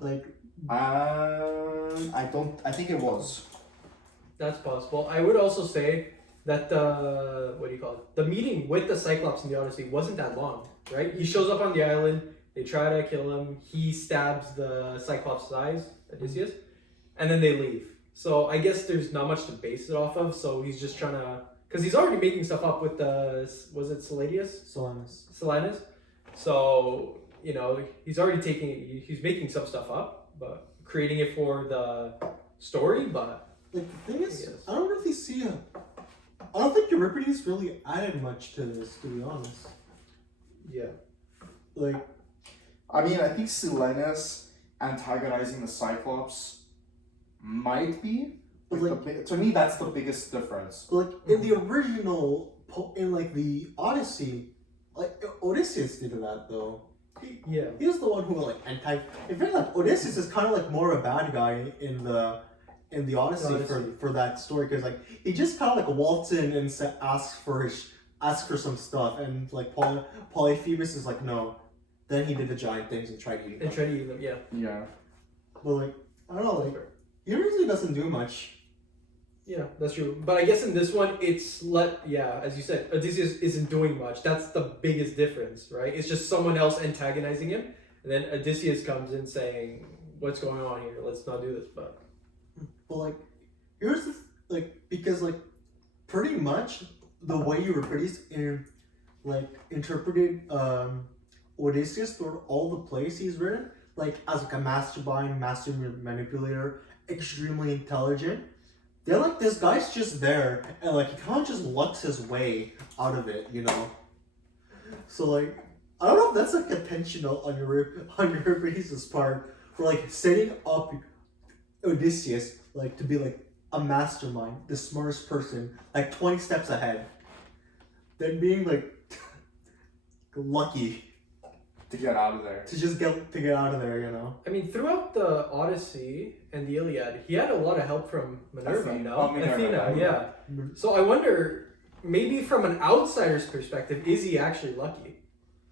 Like, I think it was. That's possible. I would also say that the meeting with the Cyclops in the Odyssey wasn't that long, right? He shows up on the island, they try to kill him, he stabs the Cyclops' eyes, Odysseus, and then they leave. So I guess there's not much to base it off of, so he's just trying to, because he's already making stuff up with was it Silenus? So, he's already he's making some stuff up, but creating it for the story, but... Like, the thing is, I don't really see I don't think Euripides really added much to this, to be honest. Yeah. Like... I mean, I think Silenus antagonizing the Cyclops might be. To me, that's the biggest difference. Like, in the original, in like the Odyssey, like Odysseus did that though. He was the one who like in fact, like Odysseus is kind of like more a bad guy in the Odyssey for that story, because like he just kind of like waltz in and asks for some stuff, and like Polyphemus is like no. Then he did the giant things and tried eating them. Yeah. But like, I don't know, like, he usually doesn't do much. Yeah, that's true. But I guess in this one, it's as you said, Odysseus isn't doing much. That's the biggest difference, right? It's just someone else antagonizing him, and then Odysseus comes in saying, "What's going on here? Let's not do this." But like, here's the because like, pretty much the way Euripides interpreted Odysseus through all the plays he's written, like as like a mastermind, master manipulator, extremely intelligent. They're like, this guy's just there, and like he kind of just lucks his way out of it, So like, I don't know if that's like intentional on Euripides' part for like setting up Odysseus like to be like a mastermind, the smartest person, like 20 steps ahead, then being like lucky. To get out of there. To get out of there, I mean, throughout the Odyssey and the Iliad, he had a lot of help from Minerva, Athena, yeah. So I wonder, maybe from an outsider's perspective, is he actually lucky?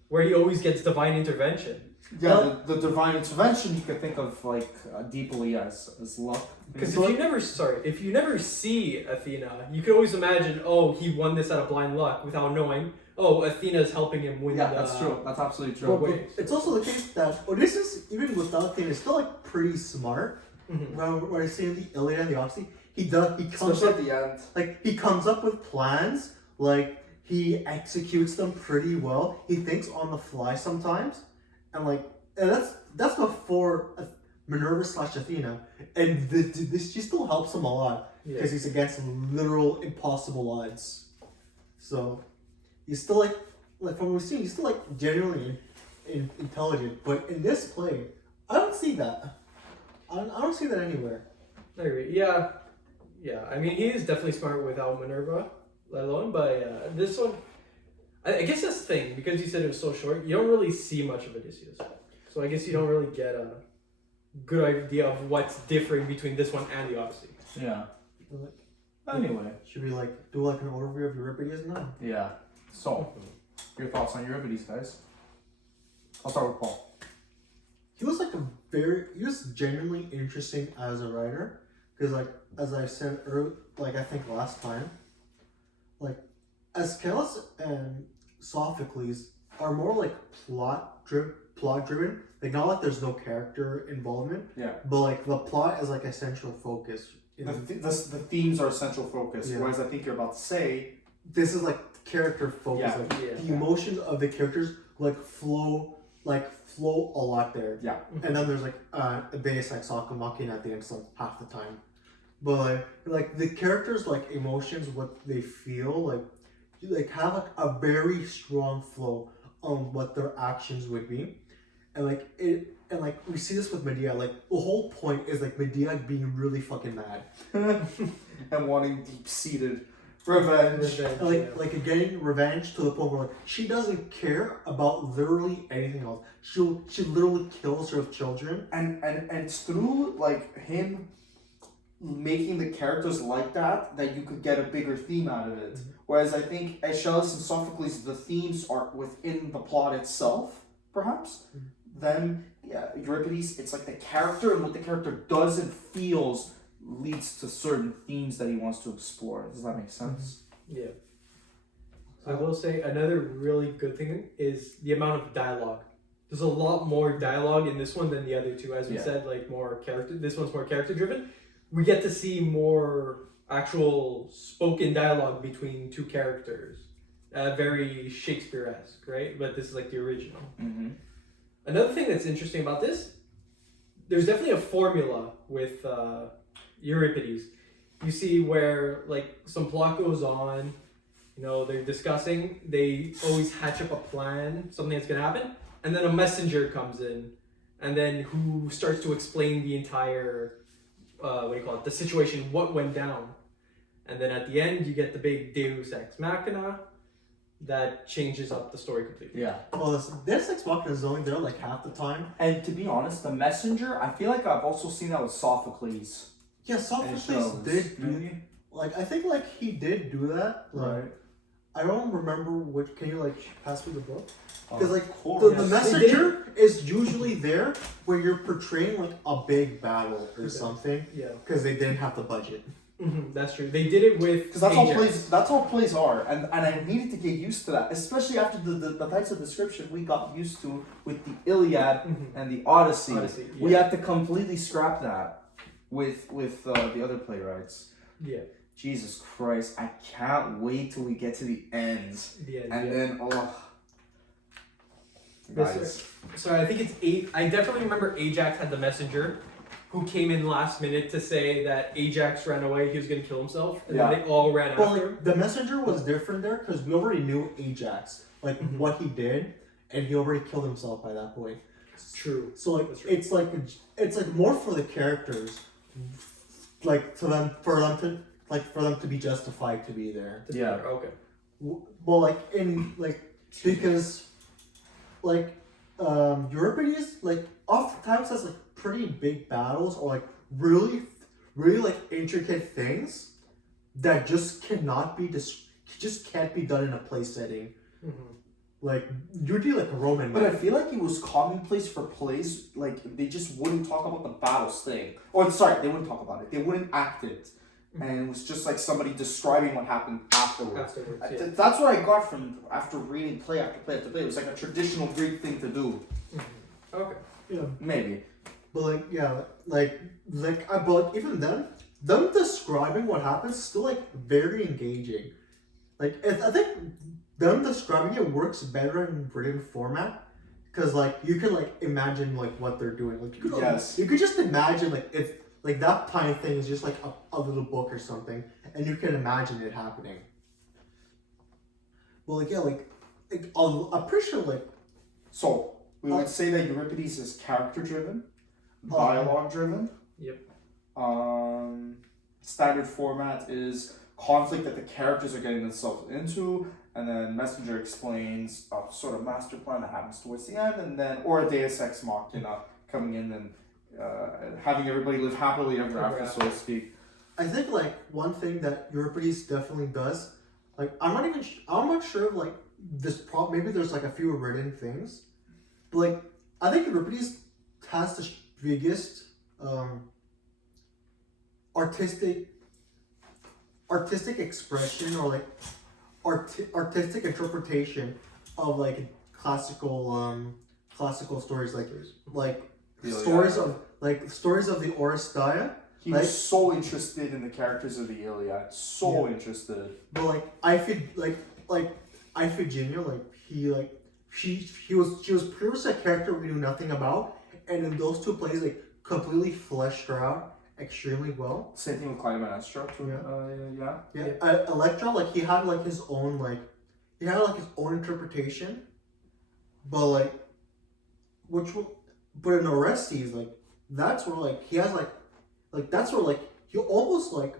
Where he always gets divine intervention. Yeah, the divine intervention you could think of like deeply as luck. Because if you never see Athena, you could always imagine, oh, he won this out of blind luck without knowing. Oh, Athena's helping him win. Yeah, that's true. That's absolutely true. But it's also the case that Odysseus, even without Athena, is still like pretty smart. Mm-hmm. When I say in the Iliad and the Odyssey, he comes especially up at the end. Like he comes up with plans Like, he executes them pretty well. He thinks on the fly sometimes, and that's before Minerva / Athena, and this she still helps him a lot because he's against literal impossible odds. So he's still like from what we've seen, he's still like genuinely intelligent. But in this play, I don't see that. I don't see that anywhere. I agree. Yeah. I mean, he is definitely smart without Minerva, let alone. But this one, I guess that's the thing, because you said it was so short. You don't really see much of Odysseus, so I guess you don't really get a good idea of what's differing between this one and the Odyssey. Yeah. Anyway, should we do like an overview of Euripides now? Yeah. So, your thoughts on Euripides, guys? I'll start with Paul. He was genuinely interesting as a writer, because as I said earlier, I think last time, Aeschylus and Sophocles are more plot driven. Not there's no character involvement. Yeah. But the plot is essential focus. The themes are essential focus. Yeah. Whereas I think you're about to say this is character focus. The emotions of the characters flow a lot there. Yeah. And then there's a Deus Ex Machina at the end half the time. But the characters emotions, what they feel have a very strong flow on what their actions would be. And we see this with Medea. The whole point is Medea being really fucking mad and wanting deep-seated revenge. And getting revenge to the point where she doesn't care about literally anything else. She literally kills her children. And it's through him making the characters like that you could get a bigger theme out of it. Mm-hmm. Whereas I think Aeschylus and Sophocles, the themes are within the plot itself, perhaps. Mm-hmm. Then Euripides, it's the character and what the character does and feels leads to certain themes that he wants to explore. Does that make sense? Yeah. I will say another really good thing is the amount of dialogue. There's a lot more dialogue in this one than the other two. As we said, more character. This one's more character driven. We get to see more actual spoken dialogue between two characters. Very Shakespeare-esque, right? But this is the original. Mm-hmm. Another thing that's interesting about this, there's definitely a formula with Euripides. You see where some plot goes on, they're discussing, they always hatch up a plan, something that's going to happen, and then a messenger comes in, and then who starts to explain the entire, the situation, what went down. And then at the end, you get the big Deus Ex Machina that changes up the story completely. Yeah. Well, Deus Ex Machina is only there half the time. And to be honest, the messenger, I feel I've also seen that with Sophocles. Yeah, Sophocles did do. I think he did do that. Right. I don't remember which. Can you pass me the book? Because the messenger is usually there where you're portraying a big battle or something. Yeah. Because they didn't have the budget. Mm-hmm, that's true. They did it with because that's all plays are, and I needed to get used to that, especially after the types of description we got used to with the Iliad and the Odyssey. We had to completely scrap that with the other playwrights. Yeah. Jesus Christ! I can't wait till we get to the end. Then guys. Sorry, I think it's I definitely remember Ajax had the messenger, who came in last minute to say that Ajax ran away, he was going to kill himself, and then they all ran after him. The messenger was different there because we already knew Ajax, what he did, and he already killed himself by that point. True. So it's more for the characters, for them to be justified to be there. Okay. Well, because Euripides oftentimes has pretty big battles or really intricate things that just can't be done in a play setting. Mm-hmm. You'd be a Roman. But I feel it was commonplace for plays. They just wouldn't talk about the battles thing. Or sorry, they wouldn't talk about it. They wouldn't act it. And it was just somebody describing what happened afterwards. That's what I got from after reading play after play after play. It was a traditional Greek thing to do. Mm-hmm. Okay. Yeah. Maybe. But but even then, them describing what happens is still very engaging. like I think them describing it works better in written format. Because like you can like imagine like what they're doing, like you could you could just imagine like if like that tiny thing is just like a little book or something, and you can imagine it happening. Well, like yeah, like I'm pretty sure like. So we would say that Euripides is character driven, dialogue driven. Yep. Standard format is conflict that the characters are getting themselves into. And then Messenger explains a sort of master plan that happens towards the end, and then or a Deus Ex Machina coming in and having everybody live happily ever after, so to speak. I think like one thing that Euripides definitely does, like I'm not sure of like this maybe there's like a few written things, but like I think Euripides has the biggest artistic expression or like artistic interpretation of like classical stories like stories of the Oresteia. He was so interested in the characters of the Iliad, interested. But like Iphigenia, she was pretty much a character we knew nothing about, and in those two plays like completely fleshed her out extremely well. Same thing with Clytemnestra. Electra, like he had like his own interpretation, but like but in Orestes, like that's where like he has like that's where like he almost like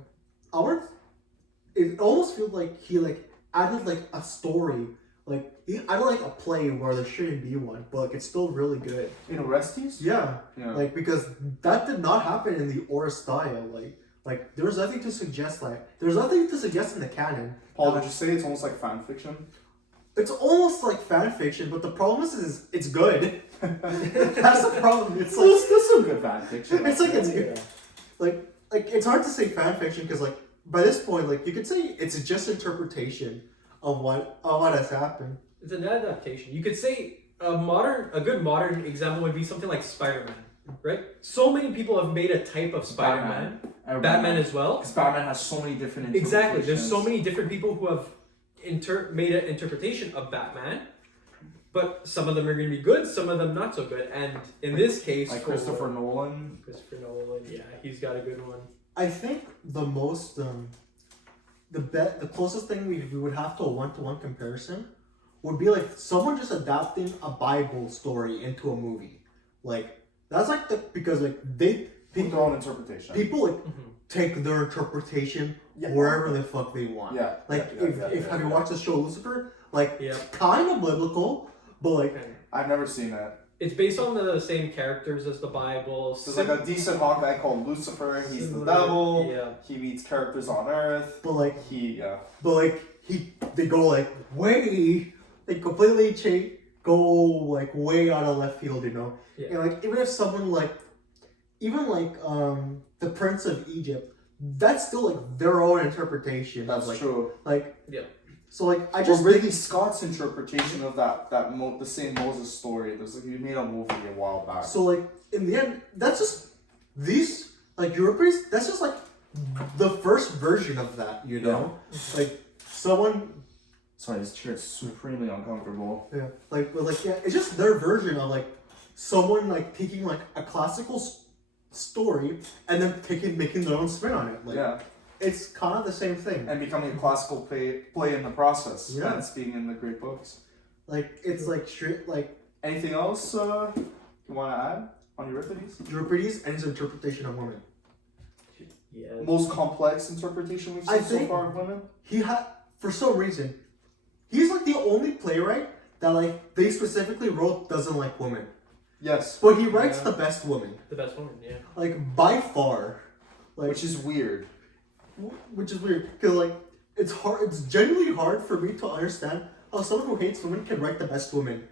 it almost feels like he like added like a story, like he added like a play where there shouldn't be one, but like it's still really good. In Orestes? Yeah. Like because that did not happen in the Oresteia, like there's nothing to suggest in the canon. Paul, did you say it's almost like fan fiction? It's almost like fan fiction, but the problem is it's good. That's the problem. It's like there's still some good fan fiction. It's like it's good. Like it's hard to say fan fiction because like by this point like you could say it's just interpretation of what has happened. It's an adaptation. You could say a good modern example would be something like Spider-Man, right? So many people have made a type of Spider-Man, Batman as well. Because Batman has so many different interpretations. Exactly. There's so many different people who have made an interpretation of Batman, but some of them are going to be good, some of them not so good. And in this case, like Christopher Nolan, yeah, he's got a good one. I think the most the closest thing we would have to a one-to-one comparison would be like someone just adapting a Bible story into a movie. Like that's like because like their own interpretation. People like take their interpretation wherever the fuck they want. Yeah. Like if have you watched the show Lucifer? Like it's kind of biblical, but like I've never seen it. It's based on the same characters as the Bible. There's like a decent hawk guy called Lucifer. He's the devil. Yeah. He meets characters on Earth. But like they go like way, they completely go like way out of left field, you know. Yeah. And like even if someone like the Prince of Egypt, that's still like their own interpretation. That's of, like, true. Like So like I just Ridley Scott's interpretation of the same Moses story. There's like he made a movie a while back. So like in the end, that's just these like Euripides. That's just like the first version of that, you know. Like someone. Sorry, this chair is supremely uncomfortable. Yeah, it's just their version of like someone like taking like a classical story and then making their own spin on it. Like, it's kind of the same thing. And becoming a classical play in the process. Yeah. That's being in the great books. Like, it's like straight, like... Anything else you want to add on Euripides? Euripides and his interpretation of women. Yeah. Most complex interpretation we've seen so far of women? He had, for some reason, he's like the only playwright that like, they specifically wrote doesn't like women. Yes. But he writes the best woman. The best woman, yeah. Like, by far. Like, which is weird. Because like it's genuinely hard for me to understand how someone who hates women can write the best woman.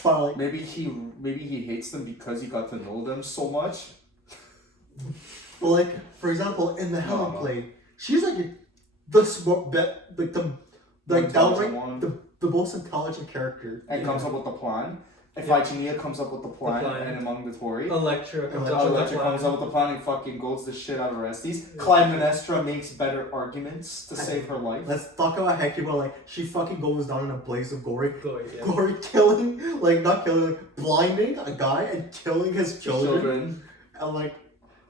But like maybe he hates them because he got to know them so much. But like for example, in the Helen play, she's like the most intelligent character. And comes up with a plan. Iphigenia comes up with the plan, and among the Tauri. Electra comes up with the plan and fucking goes the shit out of Orestes. Clytemnestra makes better arguments to save her life. Let's talk about Hecuba. Like, she fucking goes down in a blaze of glory. Yeah. Glory killing, like, not killing, like, blinding a guy and killing his children. And, like,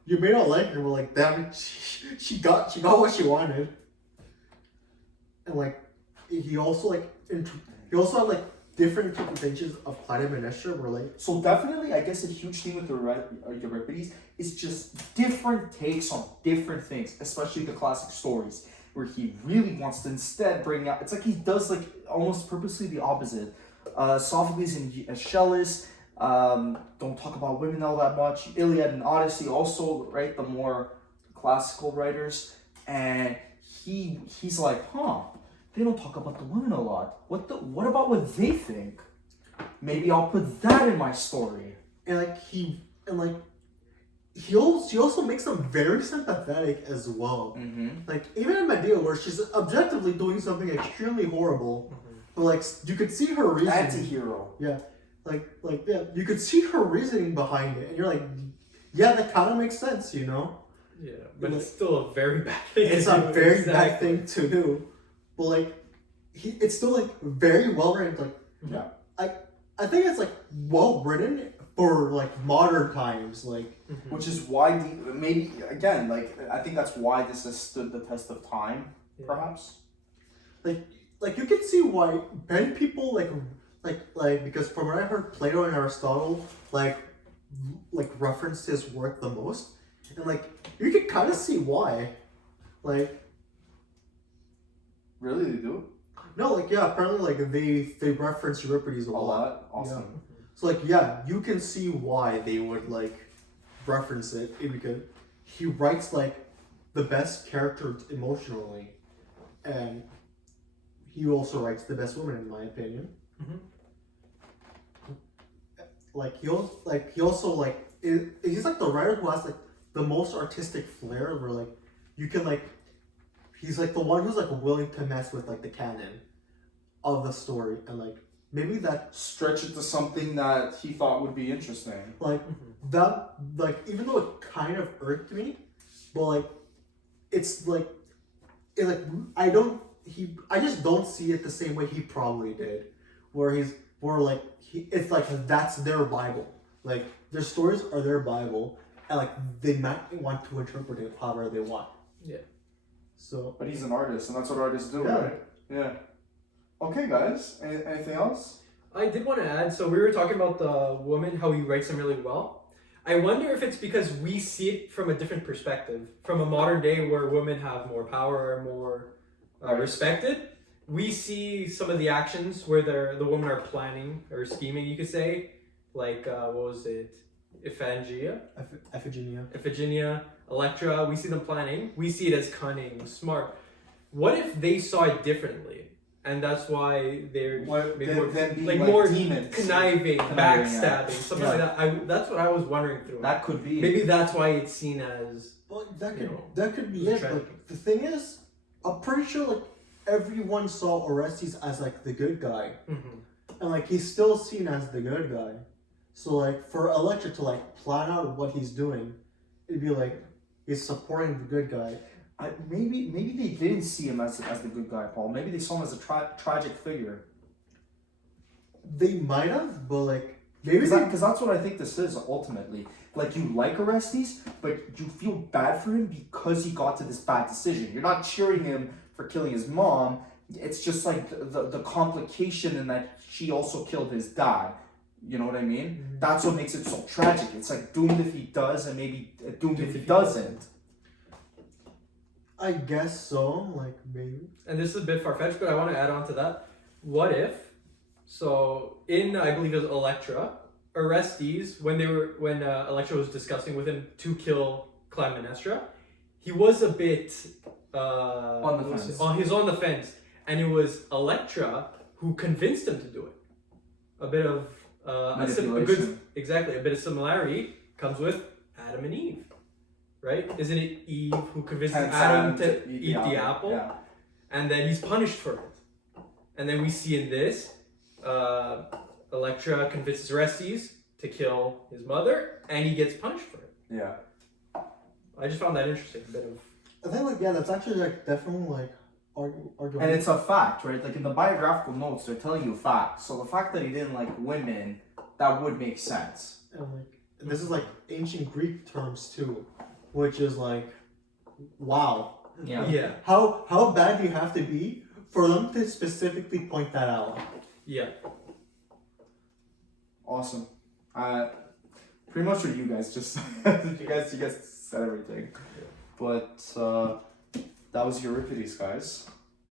you may not like her, but, like, damn, she got what she wanted. And, like, he also had, like, different interpretations of Clytemnestra were like... So definitely, I guess a huge thing with Euripides is just different takes on different things, especially the classic stories, where he really wants to instead bring out... It's like he does like almost purposely the opposite. Sophocles and Aeschylus don't talk about women all that much. Iliad and Odyssey also, right, the more classical writers. And he's like, they don't talk about the women a lot. What about what they think? Maybe I'll put that in my story. And he also makes them very sympathetic as well. Mm-hmm. Like, even in Medea, where she's objectively doing something extremely horrible, but like you could see her reasoning. Anti-hero. Yeah, you could see her reasoning behind it, and you're like, yeah, that kind of makes sense, you know? Yeah, but it's still a very bad thing. It's a very bad thing to do. But like, it's still like very well written. Like, yeah, I think it's like well written for like modern times. Like, which is why maybe again, like I think that's why this has stood the test of time, perhaps. Like you can see why many people like because from what I heard, Plato and Aristotle like referenced his work the most, and like you can kind of see why, like. Really, they do? No, like apparently like they reference Euripides a lot. Awesome. Yeah. So like you can see why they would like reference it because he writes like the best character emotionally, and he also writes the best women in my opinion. Like he also he's like the writer who has like the most artistic flair where like you can like. He's like the one who's like willing to mess with like the canon of the story and like maybe that stretch it to something that he thought would be interesting. Like that, like even though it kind of irked me, but like it's like it like I just don't see it the same way he probably did, where it's like that's their Bible, like their stories are their Bible, and like they might want to interpret it however they want. Yeah. So, but he's an artist, and that's what artists do, yeah. right? Yeah. Okay, guys. Anything else? I did want to add. So we were talking about the woman, how he writes them really well. I wonder if it's because we see it from a different perspective, from a modern day where women have more power, more respected. We see some of the actions where the women are planning or scheming, you could say, like what was it, Iphigenia, Electra. We see them planning. We see it as cunning, smart. What if they saw it differently, and that's why they're more demons, conniving, backstabbing, something like that? That's what I was wondering through. That could be. Maybe that's why it's seen as. Well, that could be it. But the thing is, I'm pretty sure like everyone saw Orestes as like the good guy, and like he's still seen as the good guy. So like for Electra to like plan out what he's doing, it'd be like he's supporting the good guy. Maybe they didn't see him as the good guy, Paul. Maybe they saw him as a tragic figure. They might have, but like maybe because that's what I think this is ultimately. Like you like Orestes, but you feel bad for him because he got to this bad decision. You're not cheering him for killing his mom. It's just like the complication in that she also killed his dad. You know what I mean? That's what makes it so tragic. It's like doomed if he does, and maybe doomed if he doesn't. I guess so, like maybe. And this is a bit far-fetched, but I want to add on to that. What if, so in, I believe it was Electra, Orestes, when Electra was discussing with him to kill Clytemnestra, he was a bit on the fence. He's on the fence, and it was Electra who convinced him to do it. A bit of a bit of similarity comes with Adam and Eve, right? Isn't it Eve who convinces Adam to eat the apple? Yeah. And then he's punished for it. And then we see in this, Electra convinces Orestes to kill his mother, and he gets punished for it. Yeah. I just found that interesting. A bit of I think like that's actually like definitely like argument. And it's a fact, right? Like in the biographical notes, they're telling you facts. So the fact that he didn't like women, that would make sense. And like this is like ancient Greek terms too, which is like, wow. yeah. How bad do you have to be for them to specifically point that out? Yeah. Awesome. Pretty much what you guys just you guys said everything. But that was Euripides, guys.